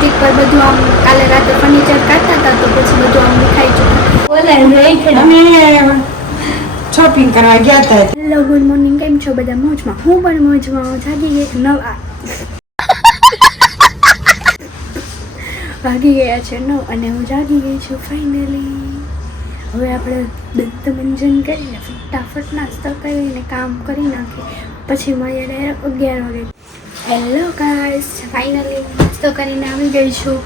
Beauty પર બધું આમ કાલે રાતે ફર્નિચર કાઢતા હતા તો પછી બધું આમ દેખાઈ ગયું. બોલે અમે શોપિંગ કરવા ગયા હતા. હેલો ગુડ મોર્નિંગ, કેમ છો બધા? મોજમાં? હું પણ મોજમાં. જાગી ગઈ વાગી ગયા છે 9 અને હું જાગી ગઈ છું ફાઇનલી. હવે આપણે દંતમંજન કરીને ફટાફટ નાસ્તો કરીને કામ કરી નાખીએ, પછી મળીએ ડાયરેક્ટ 11 વાગે. હેલો ગાઈસ, ફાઇનલી નાસ્તો કરીને આવી ગઈ છું.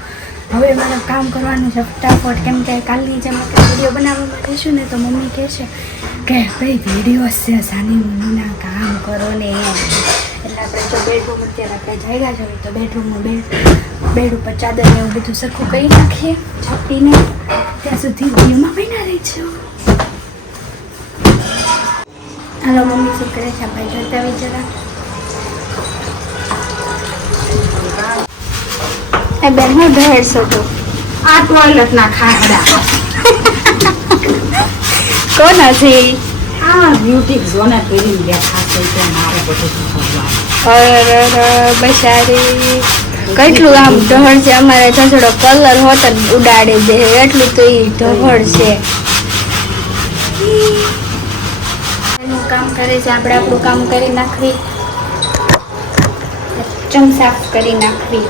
હવે મારે કામ કરવાનું છે ફટાફટ, કેમ કે કાલની જેમ આપણે વિડીયો બનાવવા જઈશું ને તો મમ્મી કહેશે કે ભાઈ વિડીયો છે સાની મમ્મીના કામ કરો ને એમ. એટલે આપણે જો બેડરૂમ અત્યારે આપણે જાગ્યા છે તો બેડરૂમમાં બેડ ઉપર ચાદર ને એવું બધું સરખું કરી નાખીએ છાપીને. ત્યાં સુધી વિડીયોમાં બના રહી છું. હાલો મમ્મી શું કરે છે આપણે જોતા વિચારા. એ બેન હું ઢળશો તો આ ટોયલેટ ના ખાડા કોના છે? આ બ્યુટી ઝોને કરી ગયા ખાસ તો મારે બધું અરે બચારી કેટલું આમ ઢળ છે. અમારે થોડો કલર હોત જ ઉડાડે દે એટલું તો એ ઢળ છે. એનું કામ કરે છે, આપણે આપણું કામ કરી નાખવી, ચમ સાફ કરી નાખવી.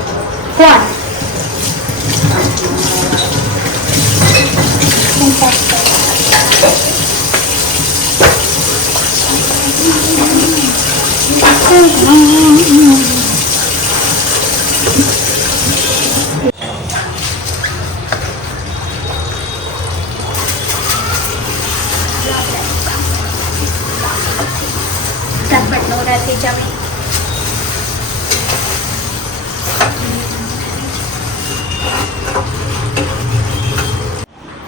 કોણ સાફ કરે? ફટાફટ નવરાત્રી જમી.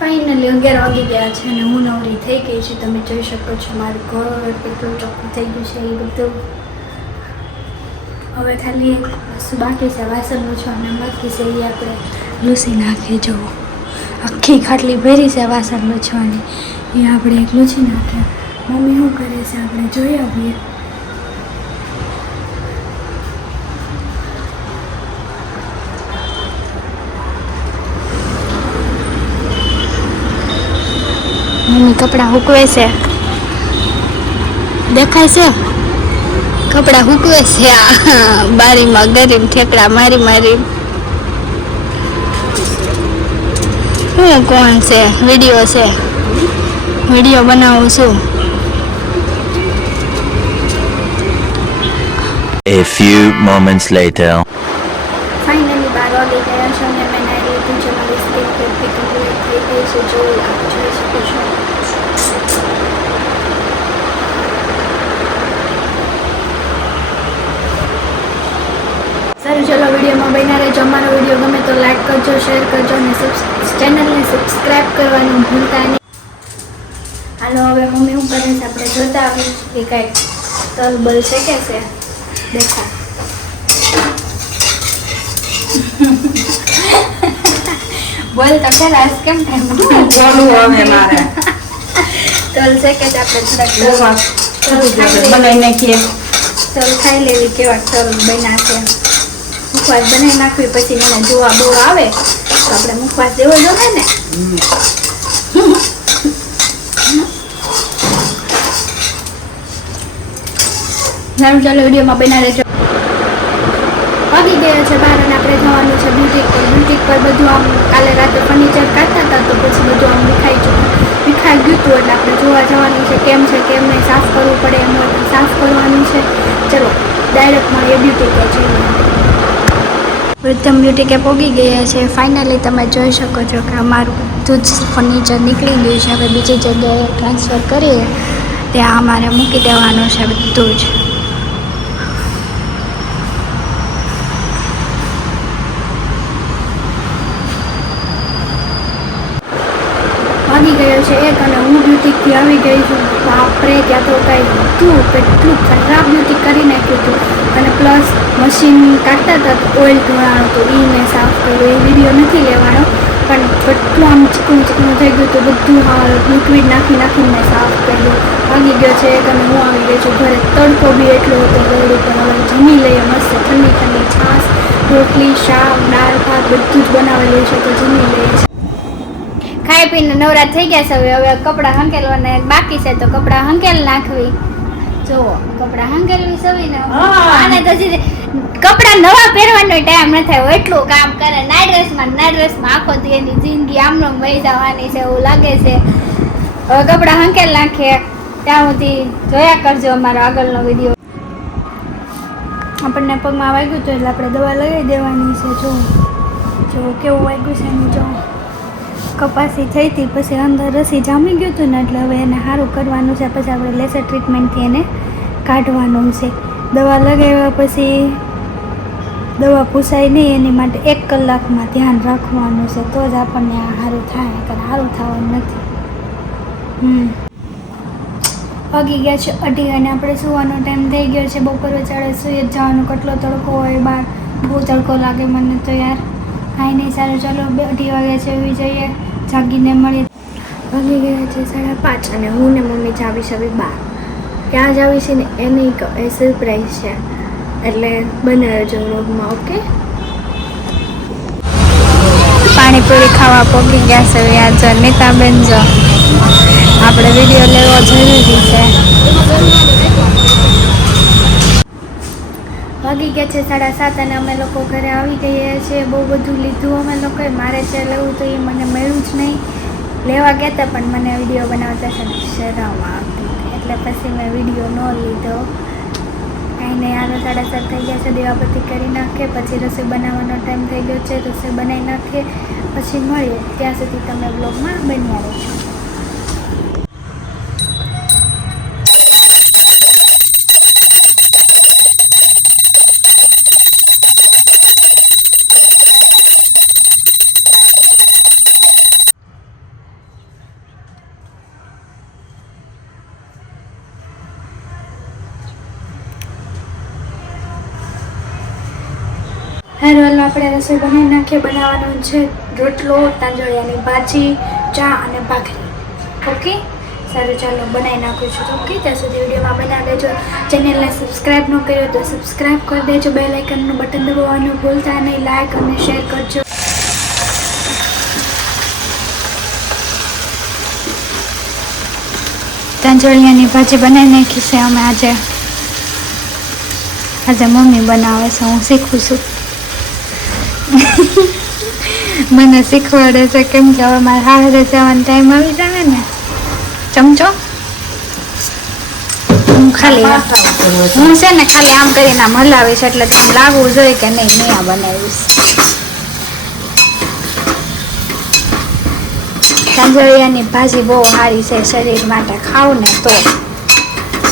ફાઇનલી 11 વાગી ગયા છે અને હું નવરી થઈ ગઈ છું. તમે જોઈ શકો છો મારું ઘર કેટલું ચોખ્ખું થઈ ગયું છે. એ બધું હવે ખાલી વસ્તુ બાકી છે, વાસણ લૂછવાના બાકી છે. એ આપણે લૂછી નાખીએ. જુઓ આખી ખાટલી ભરી છે વાસણ લૂછવાની, એ આપણે એક લૂછી નાખીએ. મમ્મી શું કરે છે આપણે જોઈ આવીએ. મમ્મી કપડાં સૂકવે છે, દેખાય છે કપડાં સૂકવે છે. આ બારીમાં ગરીબ ઠેકડા મારી મારી. હું કોણ છે? વિડીયો છે, વિડીયો બનાવું છું. A few moments later. Finally 12 વાગી ગયા છે અને મેં નાઈ લીધું છે. મારી સ્કીન કેટલી કમ્પ્લીટ થઈ ગઈ છે જોઈ શકો છો. સારું, ચલો વિડીયોમાં બન્યા રહેજો. અમારો વિડીયો ગમે તો લાઈક કરજો, શેર કરજો અને ચેનલને સબસ્ક્રાઈબ કરવાનું ભૂલતા નહીં. હાલો હવે મમ્મી શું કરે છે આપણે જોતા આવીએ. એ કાંઈક તલ બલ શેકે છે, દેખો. બોલ તો ખરા કેમ થાય? બોલવું હવે મારે તલ શેકે છે, આપણે થોડાક બનાવી નાખીએ. તલ ખાઈ લેવી કેવા તલ બન્યા છે. મુખવાસ બનાવી નાખવી, પછી મને જોવા બહુ આવે તો આપણે મુખવાસ દેવો જોઈએ ને. સારું, ચાલો વિડીયોમાં બના રહેજો. વાગી ગયા છે 12 અને આપણે જવાનું છે બ્યુટીક પર. બ્યુટીક પર બધું આમ કાલે રાતે ફર્નિચર કાઢતા હતા તો પછી બધું આમ વિખાઈ ગયું હતું એટલે આપણે જોવા જવાનું છે કેમ છે કેમ નહીં. સાફ કરવું પડે એમ હોય તો સાફ કરવાનું છે. ચલો ડાયરેક્ટ મળીએ બ્યુટી પર જઈને. પ્રથમ બ્યુટી કે પોગી ગયા છે. ફાઇનલી તમે જોઈ શકો છો કે અમારું બધું જ ફર્નિચર નીકળી ગયું છે. હવે બીજી જગ્યાએ ટ્રાન્સફર કરીએ, ત્યાં અમારે મૂકી દેવાનું છે બધું જ. વાગી ગયો છે 1 અને હું બ્યુટીકથી આવી ગઈ છું. બાપરે, ત્યાં તો કાંઈ હતું કેટલું ખરાબ બ્યુટી કરી નાખ્યું હતું. અને પ્લસ મશીન કાઢતા હતા તો ઓઇલ ધોળાણું તો એ મેં સાફ કર્યું. એ વિડીયો નથી લેવાનો, પણ કેટલું આમ ચીકણું થઈ ગયું હતું બધું. હા, લિક્વિડ નાખીને મેં સાફ કર્યું. વાગી ગયો છે 1 અને હું આવી ગઈ છું ઘરે. તડકો બી એટલો હતો રોડ ઉપર. હવે જમી લઈએ મસ્ત ઠંડી છાશ, રોટલી, શાક, દાળ ભાત બધું જ બનાવેલું છે તો જમી લઈએ છીએ. ખાઈ પીને નવરા થઈ ગયા છે. હવે કપડાં હંકેલવાના બાકી છે તો કપડાં હંકેલ નાખવી. જો કપડાં હંકેલવી સવીને આને તો હજી કપડાં નવા પહેરવાનો ટાઈમ ન થાય એટલું કામ કરે. નાઇટ ડ્રેસમાં આખો દી એની જિંદગી આમનો વહી જવાની છે એવું લાગે છે. હવે કપડાં હંકેલ નાખીએ ત્યાં સુધી જોયા કરજો અમારો આગળનો વિડીયો. આપણને પગમાં વાગ્યું હતું એટલે આપણે દવા લગાવી દેવાની છે. જો કેવું વાગ્યું છે ને જો કપાસી થઈ હતી પછી અંદર રસી જામી ગયું હતું ને એટલે હવે એને સારું કરવાનું છે. પછી આપણે લેસર ટ્રીટમેન્ટથી એને કાઢવાનું છે. દવા લગાવ્યા પછી દવા પૂસાય નહીં એની માટે 1 કલાકમાં ધ્યાન રાખવાનું છે તો જ આપણને આ સારું થાય. કારણ સારું થવાનું નથી. વાગી ગયા છે 2 અને આપણે સુવાનો ટાઈમ થઈ ગયો છે. બપોર વચાળે સુઈ જ જવાનું. કેટલો તડકો હોય બહાર, બહુ તડકો લાગે મને તો યાર. કાંઈ નહીં, સારું ચાલો 2 વાગ્યા છે એવી જઈએ, જાગીને મળીએ. વાગી ગયા છે 5:30 અને હું ને મમ્મી જાવીશ હવે બહાર. ક્યાં જાવી છે ને એ નહીં કહો, એ સરપ્રાઈઝ છે એટલે બને રહેજો વ્લોગમાં. ઓકે, પાણીપુરી ખાવા પહોંચી ગયા છે. યાર જો નીતાબેન જો આપણે વિડીયો લેવો જરૂરી છે. વાગી ગયા છે 7:30 અને અમે લોકો ઘરે આવી ગયા છીએ. બહુ બધું લીધું અમે લોકોએ. મારે જે લેવું તો એ મને મળ્યું જ નહીં. લેવા ગયા હતા પણ મને વિડીયો બનાવતા છે ને શરમ આવતી એટલે પછી મેં વિડીયો ન લીધો. કાંઈ નહીં, આનો 7:30 થઈ ગયા છે. દીવાબત્તી કરી નાખીએ પછી રસોઈ બનાવવાનો ટાઈમ થઈ ગયો છે. રસોઈ બનાવી નાખીએ પછી મળીએ. ત્યાં સુધી તમે બ્લોગમાં બન્યા રહેજો. હાલો આપણે રસોઈ બનાવી નાખીએ. બનાવવાનું છે રોટલો, તાંજળિયાની ભાજી, ચા અને ભાખરી. ઓકે, સારું ચાલો બનાવી નાખું છું. ઓકે, ત્યાં સુધી વિડીયોમાં બનાવી દેજો. ચેનલને સબસ્ક્રાઈબ ન કર્યો તો સબસ્ક્રાઈબ કરી દેજો. બેલ આઇકનનું બટન દબાવવાનું ભૂલતા નહીં. લાઈક અને શેર કરજો. તાંજળિયાની ભાજી બનાવી નાખી છે અમે આજે મમ્મી બનાવે છે, હું શીખું છું. મને શીખવાડે છે કેમ કે હવે મારે હારે જવાનો ટાઈમ આવી જાય ને. ચમચો હું છે ને ખાલી આમ કરીને આમ હલાવીશ એટલે તો આમ લાગવું જોઈએ કે નહીં આ બનાવીશ. તાંજળિયાની ભાજી બહુ સારી છે શરીર માટે. ખાવ ને તો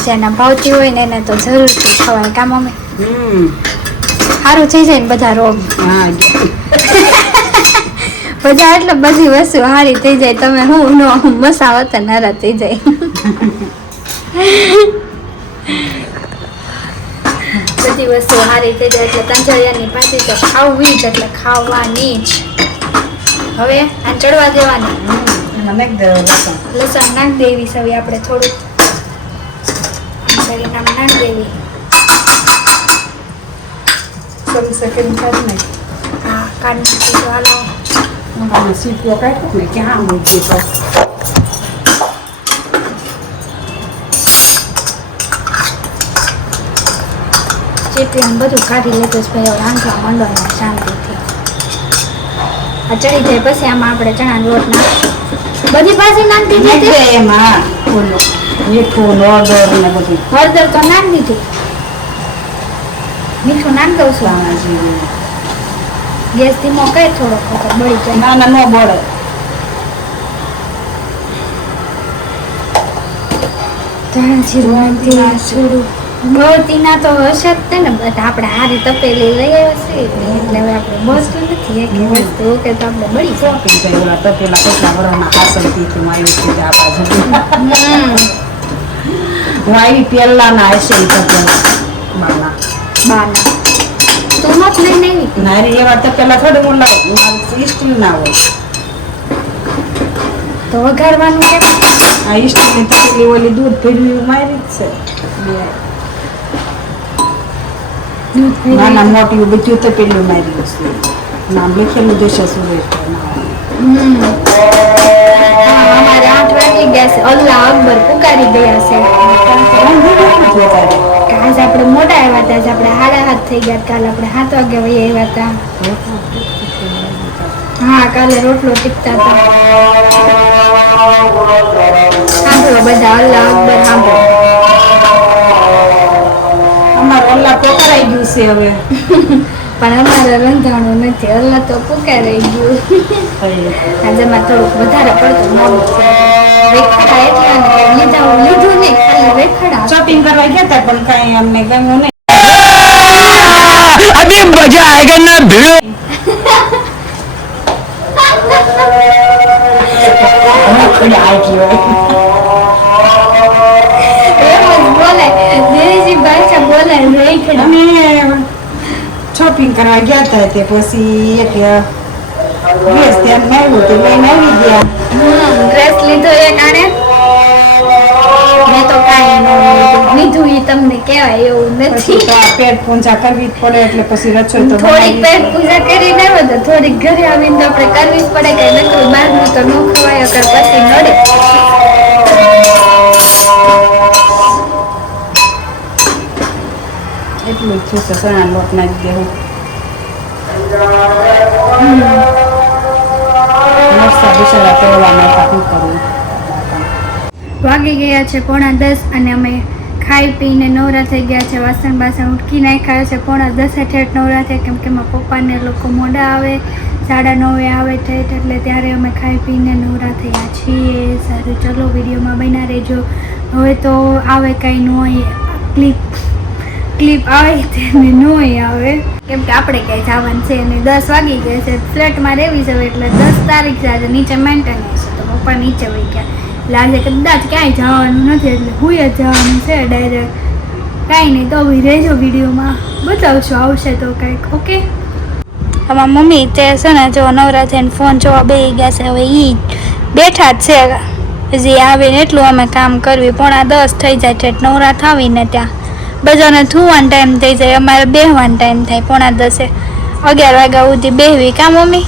જેને ભાવતી હોય ને એને તો જરૂરથી ખવાય. કા મમ્મી? સારું થઈ જાય ને બધા રોગ. બધા એટલે બધી વસ્તુ સારી થઈ જાય. તમે હું નો મસાવત નારા થઈ જાય. બધી વસ્તુ સારી થઈ જાય એટલે તાંજળિયાની ભાજી તો ખાવી જ એટલે ખાવાની જ. હવે આ ચડવા દેવાની. લસણ નાખ દેવી સવી આપણે થોડું કરીને નાખ દેવી. સેકન્ડ કાઢ નાખ. હા, કાઢ નાખી તો હાલો. સીપો કાઢ્યો ને ક્યાં મૂકી તો ચીપીને બધું કાઢી લેતું જ ભાઈ. રાંધવા માંડો ને શાંતિથી. આ ચડી જાય પછી આમાં આપણે ચણાનો લોટ નાખ બધી ભાજી નાખી દીધી. એમાં મીઠું, હળદર ને બધું. હળદર તો નાખ દીધું. મીઠું નાખ દઉં છું. ગેસ ધીમો કઈ થોડો વખત બળી જાય. ના ના, ન બળે. બળતીના તો હશે જ તે ને. બધા આપણે હારી તપેલી લઈ આવ્યા છે એટલે હવે આપણે બસતું નથી એક વસ્તુ. ઓકે, તો આપણે બળી જાય. ઓલા તપેલા કેટલા વરના હાસલથી હું આવી છું આ બાજુ. હું આવી પેલાના હશે તપેલા બાના તું મત લઈને આવી. નારી એવા તપેલા થોડું હું લાવું. મારે સ્ટીલ ના હોય તો વઘારવાનું કેમ? આ સ્ટીલની તપેલી ઓલી દૂધ ભર્યું મારી જ છે. નાના મોટી બધું તપેલું મારી છે. નામ લખેલું જશે સુરેશ અમારે 8 વાગી ગયા છે. અલ્લાહ અકબર પુકારી ગયા છે. આજ આપણે મોટા આવ્યા હતા. આજ આપણે 7:30 થઈ ગયા. કાલે આપણે 7 વાગે વહી આવ્યા હતા. હા, કાલે રોટલો ટીકતા હતા. સાંભળો બધા, અલ્લાહ અકબર સાંભળો. અમારે અલ્લાહ પકડાઈ ગયું છે હવે. પણ અમારે રંધાણું નથી. અલ્લાહ તો પુકારાઈ ગયું. આજે માં થોડુંક વધારે પડતું મોડું છે. રેખડા એટલા ને લીધું નહીં, ખાલી રેખડા. શોપિંગ કરવા ગયા હતા પણ કઈ અમને ગમ્યું નહીં. अभी मजा आएगा ना भिड़ो. અમે શોપિંગ કરવા ગયા હતા તે પછી એક ડ્રેસ ત્યાં આવ્યું તો લઈને આવી ગયા. ડ્રેસ લીધો એક આને. મેં તો કાંઈ ન લીધું. ઈ તમને કહેવાય એવું નથી. પછી તો આ પેટ પૂજા કરવી જ પડે એટલે પછી રસોઈ તો થોડીક બનાવી. પેટ પૂજા કરીને આવ્યો તો થોડીક ઘરે આવીને તો આપણે કરવી જ પડે. કઈ નકરું બહારનું તો ન ખવાય અગર પછી નડે. એટલું જ છે ચણા લોટ નાખી દેવું. મરસા બિચારા તોડવા નાખા શું કરવું. વાગી ગયા છે 9:30 અને અમે ખાઈ પીને નવરા થઈ ગયા છે. વાસણ બાસણ ઉટકી નાખ્યા છે. 9:30 ઠેઠ નવરા થયા કેમ કે મારા પપ્પાને લોકો મોડા આવે. 9:30 આવે ઠેઠ એટલે ત્યારે અમે ખાઈ પીને નવરા થયા છીએ. સારું, ચલો વિડીયોમાં બન્યા રહેજો. હવે તો આવે કાંઈ ન હોય, ક્લિપ આવે તેને ન આવે કેમ કે આપણે ક્યાંય જવાનું છે અને 10 વાગી ગયા છે. ફ્લેટમાં રહેવી છે એટલે 10 તારીખ છે. આજે નીચે મેન્ટેનન્સ છે તો પપ્પા નીચે વહી ગયા. એટલે આજે કદાચ ક્યાંય જવાનું નથી એટલે હું જ જવાનું છે ડાયરેક્ટ. કાંઈ નહીં, તો બી રહેજો વિડીયોમાં, બતાવશો આવશે તો કંઈક. ઓકે, અમારા મમ્મી તે છે ને જો નવરા થઈને ફોન જોવા બેસી ગયા છે. હવે એ બેઠા જ છે. હજી આવીને એટલું અમે કામ કરવી. 9:30 થઈ જાય ઠેઠ નવરા થાવીને ત્યાં બધાને થવાનો ટાઈમ થઈ જાય. અમારે બેહવાનો ટાઈમ થાય 9:30. 11 વાગ્યા સુધી બેહવી. કા મમ્મી?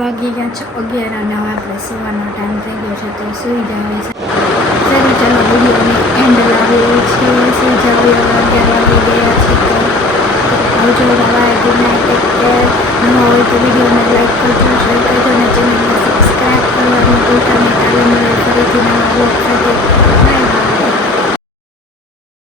વાગી ગયા છે 11 અને હવે આપણે સુવાનો ટાઈમ થઈ ગયો છે તો સુઈ જઈએ છે. સારું, ચાલો વિડીયોની એન્ડ લાવીએ છીએ. સુઈ જઈએ. 11 વાગી ગયા છે તો આવજો. Bye, good night, take care. નવા હોય તો વિડીયોને લાઈક કરજો, શેર કરજો અને ચેનલને સબસ્ક્રાઈબ કરવાનું ભૂલતા નહીં. કાલે મળે ફરીથી નવા બ્લોગ સાથે. બાય.